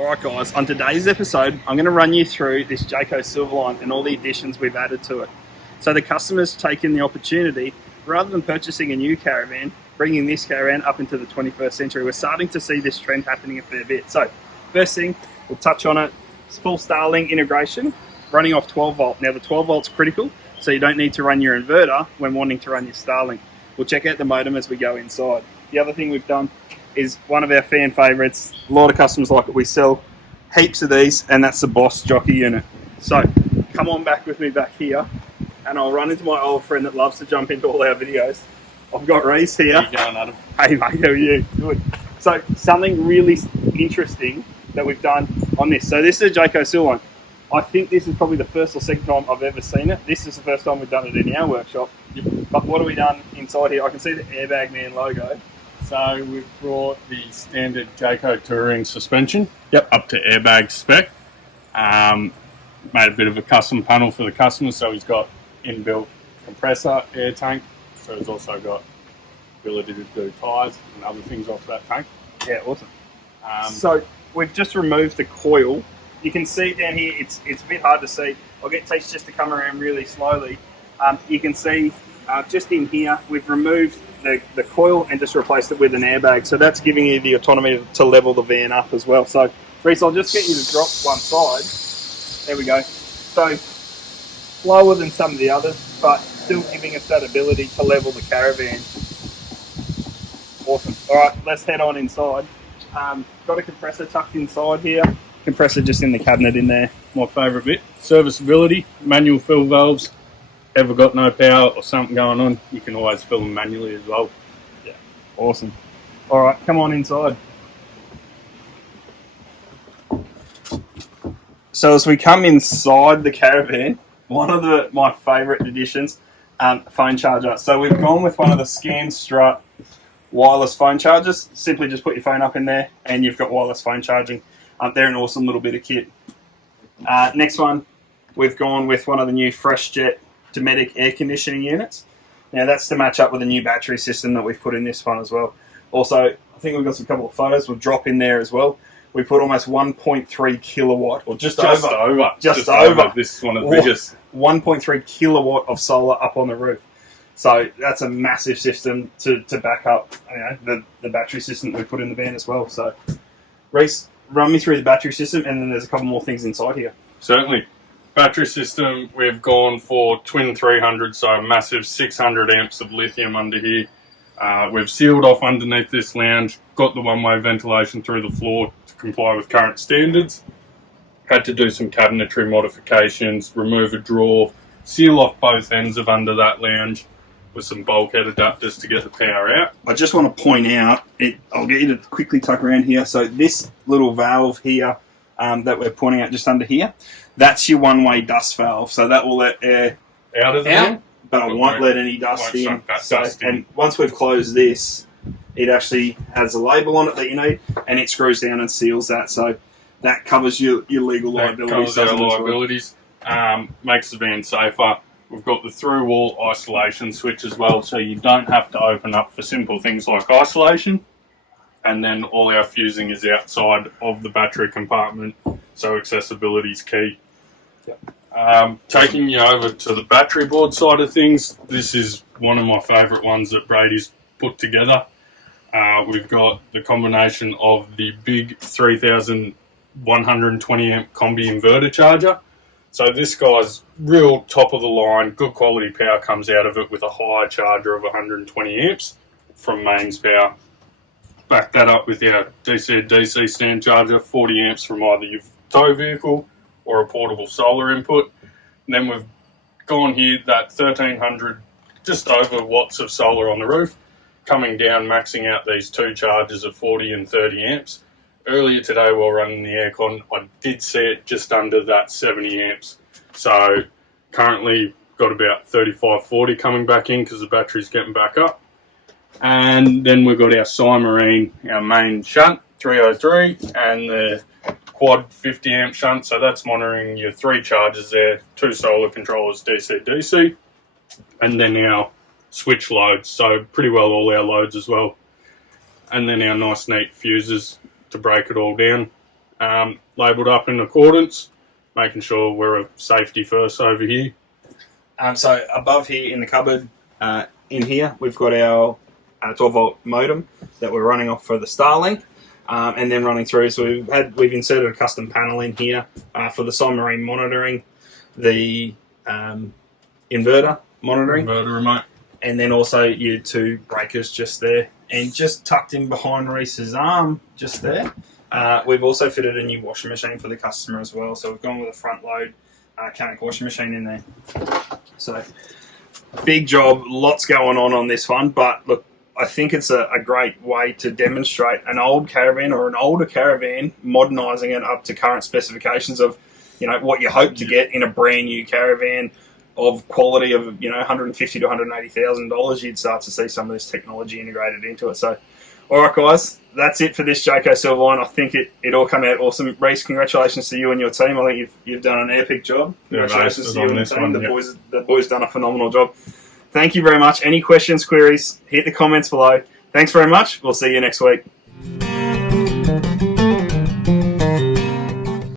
Alright guys, on today's episode, I'm going to run you through this Jayco Silverline and all the additions we've added to it. So the customer's taken the opportunity, rather than purchasing a new caravan, bringing this caravan up into the 21st century. We're starting to see this trend happening a fair bit. So first thing, we'll touch on it, it's full Starling integration, running off 12 volt. Now the 12 volt's critical, so you don't need to run your inverter when wanting to run your Starling. We'll check out the modem as we go inside. The other thing we've done is one of our fan favourites. A lot of customers like it. We sell heaps of these, and that's the BOS Jockey unit. So come on back with me back here, and I'll run into my old friend that loves to jump into all our videos. I've got Rhys here. How you going, Adam? Hey mate, how are you? Good. So something really interesting that we've done on this. So this is a Jayco Silverline. I think this is probably the first or second time I've ever seen it. This is the first time we've done it in our workshop. Yep. But what have we done inside here? I can see the Airbag Man logo. So we've brought the standard Jayco touring suspension up to airbag spec. Made a bit of a custom panel for the customer, so he's got inbuilt compressor, air tank. So he's also got ability to do tyres and other things off that tank. Yeah, awesome. So we've just removed the coil. You can see down here, it's a bit hard to see. I'll get Tace just to come around really slowly. You can see just in here, we've removed the coil and just replaced it with an airbag. So that's giving you the autonomy to level the van up as well. So, Rhys, I'll just get you to drop one side. There we go. So, slower than some of the others, but still giving us that ability to level the caravan. Awesome. All right, let's head on inside. Got a compressor tucked inside here. Compressor just in the cabinet in there. My favourite bit, serviceability, manual fill valves. Ever got no power or something going on, you can always fill them manually as well. Yeah, awesome. All right, come on inside. So as we come inside the caravan, one of my favourite additions, phone charger. So we've gone with one of the Scanstrut wireless phone chargers. Simply just put your phone up in there and you've got wireless phone charging. They're an awesome little bit of kit. Next one, we've gone with one of the new Freshjet Dometic air conditioning units. Now that's to match up with a new battery system that we've put in this one as well. Also, I think we've got some couple of photos we'll drop in there as well. We put almost 1.3 kilowatt, or just over. Just over. This is one of the biggest. 1.3 kilowatt of solar up on the roof. So that's a massive system to back up the battery system that we put in the van as well. So, Rhys, run me through the battery system, and then there's a couple more things inside here. Certainly. Battery system, we've gone for twin 300, so a massive 600 amps of lithium under here. We've sealed off underneath this lounge, got the one-way ventilation through the floor to comply with current standards. Had to do some cabinetry modifications, remove a drawer, seal off both ends of under that lounge with some bulkhead adapters to get the power out. I just want to point out, I'll get you to quickly tuck around here. So this little valve here that we're pointing out just under here, that's your one-way dust valve. So that will let air out of there, but it won't let any dust in. And once we've closed this, it actually has a label on it that you need, and it screws down and seals that. So that covers your legal liabilities. Covers our liabilities. Makes the van safer. We've got the through-wall isolation switch as well, so you don't have to open up for simple things like isolation. And then all our fusing is outside of the battery compartment, so accessibility is key. Taking you over to the battery board side of things, this is one of my favourite ones that Brady's put together. We've got the combination of the big 3120 amp combi inverter charger. So this guy's real top of the line, good quality power comes out of it with a high charger of 120 amps from mains power. Back that up with our DC-DC stand charger, 40 amps from either your tow vehicle or a portable solar input. And then we've gone here, that 1300, just over watts of solar on the roof, coming down, maxing out these two chargers of 40 and 30 amps. Earlier today while running the aircon, I did see it just under that 70 amps. So currently got about 35, 40 coming back in because the battery's getting back up. And then we've got our Cymarine, our main shunt, 303, and the quad 50 amp shunt. So that's monitoring your three chargers there, two solar controllers, DC-DC, and then our switch loads. So pretty well all our loads as well. And then our nice neat fuses to break it all down. labelled up in accordance, making sure we're a safety first over here. So above here in the cupboard, in here, we've got our 12-volt modem that we're running off for the Starlink, and then running through. So we've inserted a custom panel in here for the submarine monitoring, the inverter monitoring, remote, and then also your 2 breakers just there. And just tucked in behind Rhys's arm, just there, we've also fitted a new washing machine for the customer as well. So we've gone with a front load Camec washing machine in there. So big job, lots going on this one. But look, I think it's a great way to demonstrate an old Caravan or an older Caravan, modernising it up to current specifications of, what you hope to get in a brand new Caravan of quality of, $150,000 to $180,000. You'd start to see some of this technology integrated into it. So, all right, guys, that's it for this Jayco Silverline. I think it all came out awesome. Rhys, congratulations to you and your team. I think you've done an epic job. Congratulations to you and the team. The boys done a phenomenal job. Thank you very much. Any questions, queries, hit the comments below. Thanks very much. We'll see you next week.